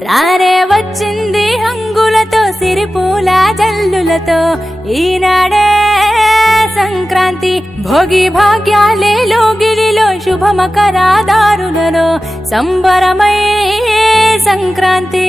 రానే వచ్చింది హంగులతో సిరిపూల జల్లులతో ఈనాడే సంక్రాంతి భోగి భాగ్యాలే లోగిలిలో శుభమకరాదారులలో సంబరమై సంక్రాంతి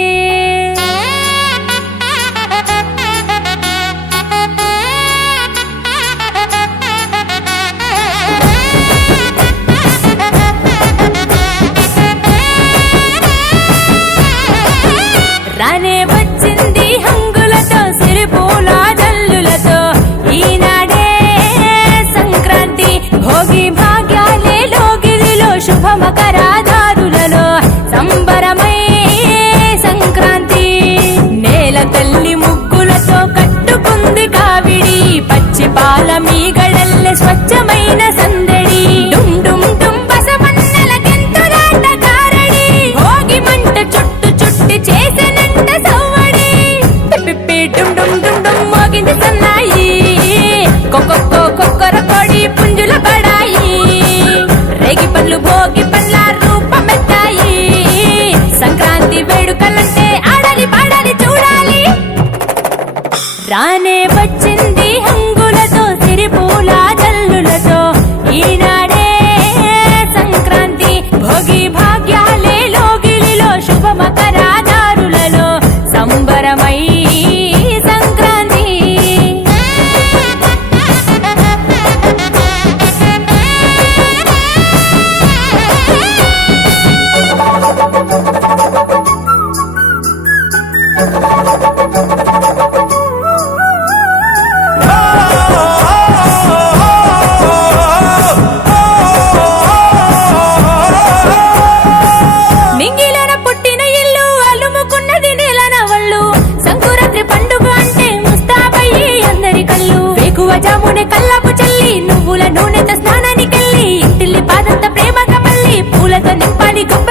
రానే వచ్చింది హంగులతో సిరిపూల జల్లులతో ఈనాడే సంక్రాంతి భోగి భాగ్యాలే లోగిలిలో శుభమకరాదారులలో సంబరమై సంక్రాంతి నేల తల్లి ముగ్గులతో కట్టుకుంది కావిడి పచ్చి పాల మీగడల్లె స్వచ్ఛమైన సందడి డుమ్ డుమ్ డుమ్ బసవన్నెల గెంతులాట కారడి భోగి మంట చుట్టు చుట్టి చేసెనంట సవ్వడి పిప్పి డుమ్ డుమ్ డుమ్ డుమ్ మోగింది సన్నాయి కొక్కొక్కో కొక్కర కొడి పుంజుల బడాయి రేగి పండ్లు భోగి పండ్ల రూపమెత్తాయి సంక్రాంతి వేడుకలంటే ఆడాలి పాడాలి చూడాలి రానే వచ్చింది హంగులతో సిరిపూల జల్లులతో ఈనాడే సంక్రాంతి భోగి భాగ్యాలే లోగిలిలో శుభమకరాదారులలో సంబరమై సంక్రాంతి మింగిలోన పుట్టిన ఇల్లు అలుముకున్నది నేలనవళ్ళు సంకురాత్రి పండుగ అంటే ముస్తాబయ్యి అందరి కళ్ళు వేకువ జామునే కల్లాపు చల్లి నువ్వుల నూనెతో స్నానానికెళ్ళి ఇంటిల్లి పాదంత ప్రేమగా మళ్ళీ పూలతో నింపాలి గొప్ప